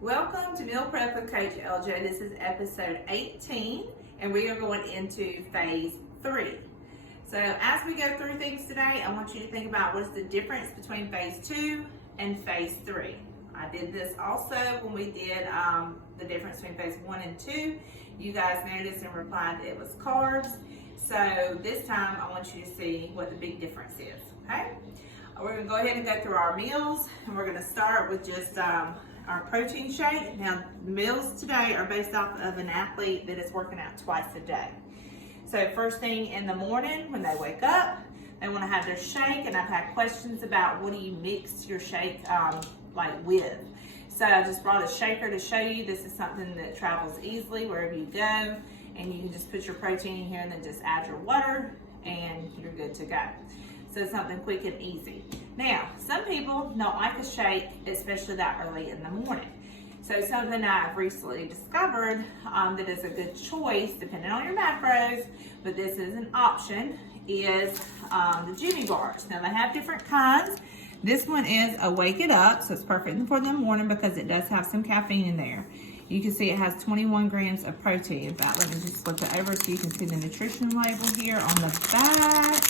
Welcome to Meal Prep with Coach LJ. This is episode 18 and we are going into phase 3. So as we go through things today, I want you to think about what's the difference between phase 2 and phase 3. I did this also when we did the difference between phase 1 and 2. You guys noticed and replied that it was carbs. So this time I want you to see what the big difference is, okay? We're gonna go ahead and go through our meals, and we're gonna start with just our protein shake. Now, the meals today are based off of an athlete that is working out twice a day. So first thing in the morning when they wake up, they want to have their shake, and I've had questions about what do you mix your shake with. So I just brought a shaker to show you. This is something that travels easily wherever you go, and you can just put your protein in here and then just add your water and you're good to go. So something quick and easy. Now, some people don't like a shake, especially that early in the morning. So something I've recently discovered that is a good choice, depending on your macros, but this is an option, is the Jimmy bars. Now, they have different kinds. This one is a Wake It Up, so it's perfect for the morning because it does have some caffeine in there. You can see it has 21 grams of protein. In fact, let me just flip it over so you can see the nutrition label here on the back.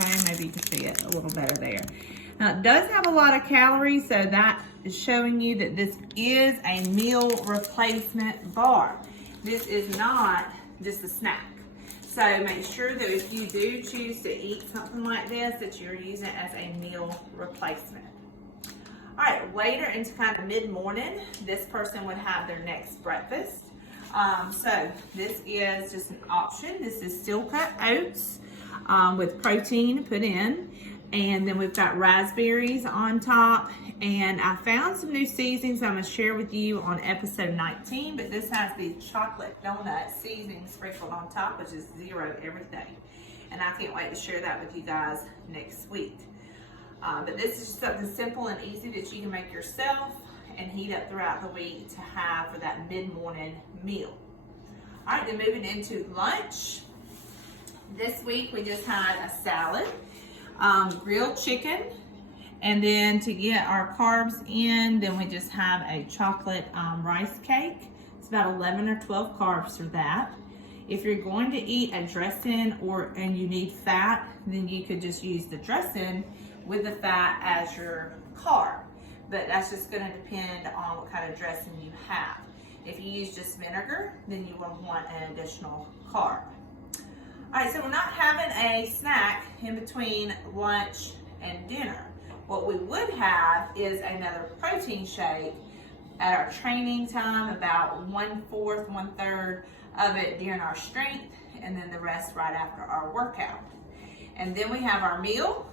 Okay, maybe you can see it a little better there. Now, it does have a lot of calories, so that is showing you that this is a meal replacement bar. This is not just a snack. So make sure that if you do choose to eat something like this, that you're using it as a meal replacement. All right, later into kind of mid-morning, this person would have their next breakfast. So this is just an option. This is steel cut oats with protein put in. And then we've got raspberries on top. And I found some new seasonings I'm going to share with you on episode 19. But this has the chocolate donut seasoning sprinkled on top, which is 0 everything. And I can't wait to share that with you guys next week. But this is just something simple and easy that you can make yourself and heat up throughout the week to have for that mid-morning meal. All right, then moving into lunch. This week we just had a salad, grilled chicken, and then to get our carbs in, then we just have a chocolate rice cake. It's about 11 or 12 carbs for that. If you're going to eat a dressing and you need fat, then you could just use the dressing with the fat as your carb. But that's just going to depend on what kind of dressing you have. If you use just vinegar, then you will want an additional carb. All right, so we're not having a snack in between lunch and dinner. What we would have is another protein shake at our training time, about 1/4, 1/3 of it during our strength, and then the rest right after our workout. And then we have our meal.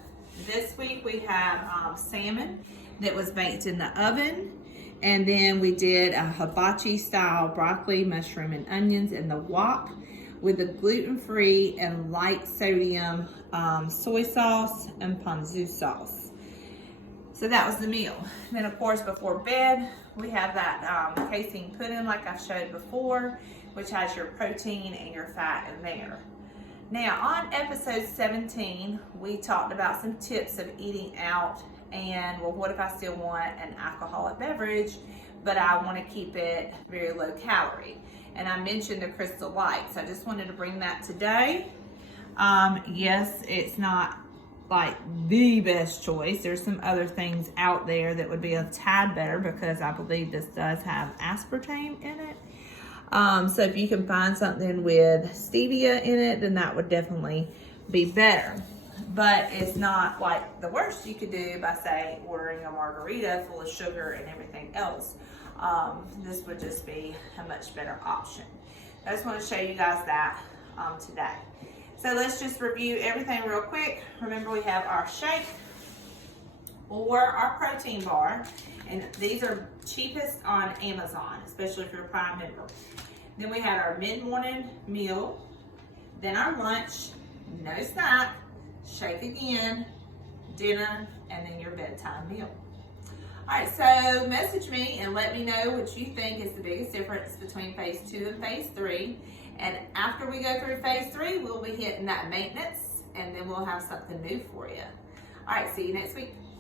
This week we have salmon that was baked in the oven. And then we did a hibachi style broccoli, mushroom, and onions in the wok with a gluten-free and light sodium soy sauce and ponzu sauce. So that was the meal. And then of course before bed, we have that casein pudding like I showed before, which has your protein and your fat in there. Now on episode 17, we talked about some tips of eating out and, well, what if I still want an alcoholic beverage, but I want to keep it very low calorie? And I mentioned the Crystal Light, so I just wanted to bring that today. Yes, it's not like the best choice. There's some other things out there that would be a tad better because I believe this does have aspartame in it. So if you can find something with stevia in it, then that would definitely be better. But it's not like the worst you could do by, say, ordering a margarita full of sugar and everything else. This would just be a much better option. I just want to show you guys that today. So let's just review everything real quick. Remember, we have our shake or our protein bar, and these are cheapest on Amazon, especially if you're a Prime member. Then we had our mid-morning meal, then our lunch, no snack, shake again, dinner, and then your bedtime meal. All right, so message me and let me know what you think is the biggest difference between phase 2 and phase 3. And after we go through phase 3, we'll be hitting that maintenance, and then we'll have something new for you. All right, see you next week.